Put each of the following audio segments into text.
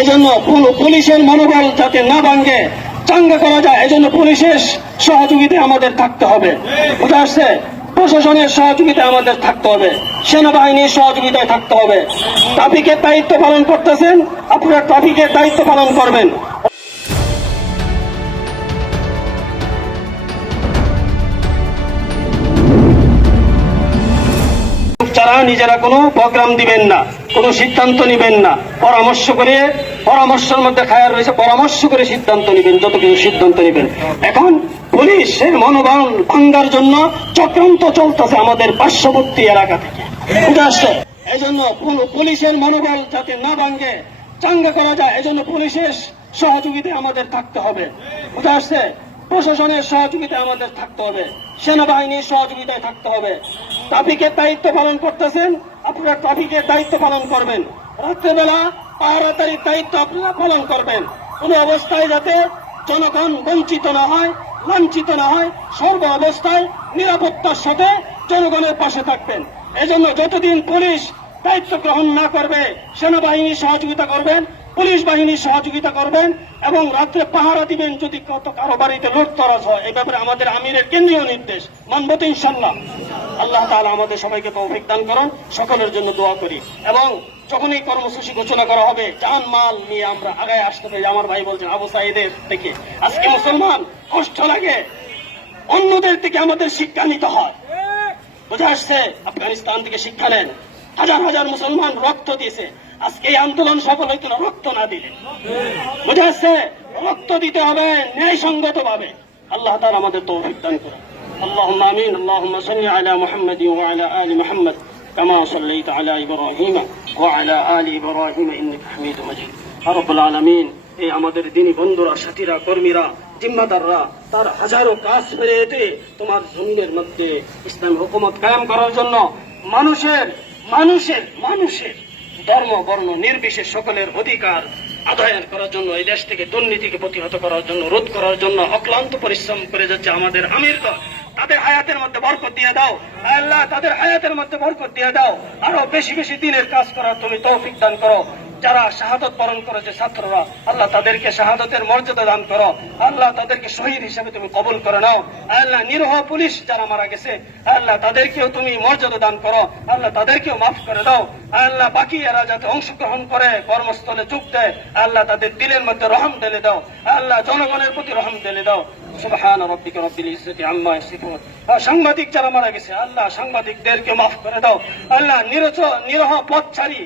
এজন্য পুলিশের মনোবল যাতে না ভাঙ্গে, চাঙ্গা করা যায়, এজন্য পুলিশের সহযোগিতায় আমাদের থাকতে হবে। বুঝা আসছে? প্রশাসনের সহযোগিতায় আমাদের থাকতে হবে, সেনাবাহিনীর সহযোগিতায় থাকতে হবে। ট্রাফিকের দায়িত্ব পালন করতেছেন, আপনারা ট্রাফিকের দায়িত্ব পালন করবেন। যারা নিজেরা কোনো প্রোগ্রাম দিবেন না, কোনো সিদ্ধান্ত নিবেন না, পরামর্শের মধ্যে খায়ার রয়েছে, পরামর্শ করে সিদ্ধান্ত নিবেন, যত কিছু সিদ্ধান্ত নিবেন। এখন পুলিশের মনোবল ভাঙ্গার জন্য চক্রান্ত চলতেছে আমাদের পার্শ্ববর্তী এলাকা থেকে। বুঝে আসছে? এই জন্য পুলিশের মনোবল যাতে না ভাঙ্গে, চাঙ্গা করা যায়, এজন্য পুলিশের সহযোগিতায় আমাদের থাকতে হবে। বুঝে আসছে? প্রশাসনের সহযোগিতায় আমাদের থাকতে হবে, সেনাবাহিনীর সহযোগিতায় থাকতে হবে। ট্রাফিকের দায়িত্ব পালন করতেছেন, আপনারা ট্রাফিকের দায়িত্ব পালন করবেন। রাত্রেবেলা পাহারাদারির দায়িত্ব আপনারা পালন করবেন। কোন অবস্থায় যাতে জনগণ বঞ্চিত না হয়, লাঞ্ছিত না হয়, সর্ব অবস্থায় নিরাপত্তার সাথে জনগণের পাশে থাকবেন। এজন্য যতদিন পুলিশ দায়িত্ব গ্রহণ না করবে, সেনাবাহিনীর সহযোগিতা করবেন, পুলিশ বাহিনীর সহযোগিতা করবেন এবং রাত্রে পাহারা দিবেন। যদি কারো বাড়িতে লুটতরাজ হয়, এই ব্যাপারে আমাদের আমিরের কেন্দ্রীয় নির্দেশ মানব তো ইনশাল্লাহ। আল্লাহ তাআলা আমাদের সবাইকে তৌফিক দান করুন, সকলের জন্য দোয়া করি। এবং যখন এই কর্মসূচি ঘোষণা করা হবে, জান মাল নিয়ে আমরা আগায় আসতে পারি। আমার ভাই বলছেন আবু সাইদের থেকে আজকে মুসলমান কষ্ট লাগে, অন্যদের থেকে আমাদের শিক্ষা নিতে হয়। বোঝা আসছে? আফগানিস্তান থেকে শিক্ষা নেন, হাজার হাজার মুসলমান রক্ত দিয়েছে। আজকে এই আন্দোলন সফল হইতো না রক্ত না দিলে। বুঝা আসছে? রক্ত দিতে হবে ন্যায়সঙ্গত ভাবে। আল্লাহ তাআলা আমাদের তৌফিক দান করুন। اللهم آمين. اللهم صل على محمد وعلى آل محمد كما صليت على إبراهيم وعلى آل إبراهيم إنك حميد مجيد. رب العالمين. এই আমাদের দিনী বন্ধুরা, সাথীরা, কর্মীরা, জিম্মাদাররা তার হাজারো কাজ ফেলে তোমার জমিনের মধ্যে ইসলাম হুকুমত কায়েম করার জন্য মানুষের ধর্ম বর্ণ নির্বিশেষ সকলের অধিকার আদায় করার জন্য, এই দেশ থেকে দুর্নীতিকে প্রতিহত করার জন্য, রোধ করার জন্য অক্লান্ত পরিশ্রম করে যাচ্ছে আমাদের আমির দল। তাদের হায়াতের মধ্যে বরকত দিয়ে দাও আল্লাহ, তাদের হায়াতের মধ্যে বরকত দিয়ে দাও। আরো বেশি বেশি দিনের কাজ করার তুমি তৌফিক দান করো। যারা শাহাদত বরণ করেছে ছাত্ররা, আল্লাহ তাদেরকে শাহাদতের মর্যাদা দান করো। আল্লাহ তাদেরকে শহীদ হিসেবে তুমি কবুল করে নাও। আল্লাহ নিরহ পুলিশ যারা মারা গেছে, আল্লাহ তাদেরকেও তুমি মর্যাদা দান করো। আল্লাহ তাদেরকেও মাফ করে দাও। আল্লাহ বাকি এরা যাতে অংশগ্রহণ করে, কর্মস্থলে যোগ দেয়, আল্লাহ তাদের দিলের মধ্যে রহম ঢেলে দাও। আল্লাহ জনগণের প্রতি রহম ঢেলে দাও। সুবহান রাব্বিকা রাব্বিল ইজ্জাতি আম্মা ইয়াসিফুন। সাংবাদিক যারা মারা গেছে, আল্লাহ সাংবাদিকদেরকে মাফ করে দাও। আল্লাহ নিরহ পথচারী,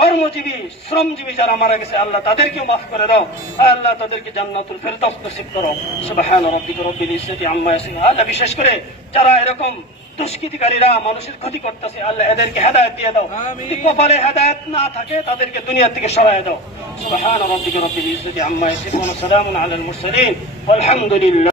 কর্মজীবী, শ্রমজীবী যারা মারা গেছে, আল্লাহ তাদেরকেও মাফ করে দাও। আল্লাহ তাদেরকে জান্নাতুল ফেরদাউস নসিব করো। সুবহান রাব্বিকা রাব্বিল ইজ্জাতি আম্মা ইয়াসিফুন। আল্লাহ বিশেষ করে যারা এরকম দুষ্কৃতিকারীরা মানুষের ক্ষতি করতেছে, আল্লাহ এদেরকে হেদায়েত দিয়ে দাও। যদি কপালে হেদায়েত না থাকে, তাদেরকে দুনিয়া থেকে সরায় দাও। সুবহান রাব্বিকা রাব্বিল ইজ্জাতি আম্মা ইয়াসিফুন। সালামুন আলাল মুরসালিন ওয়ালহামদুলিল্লাহ।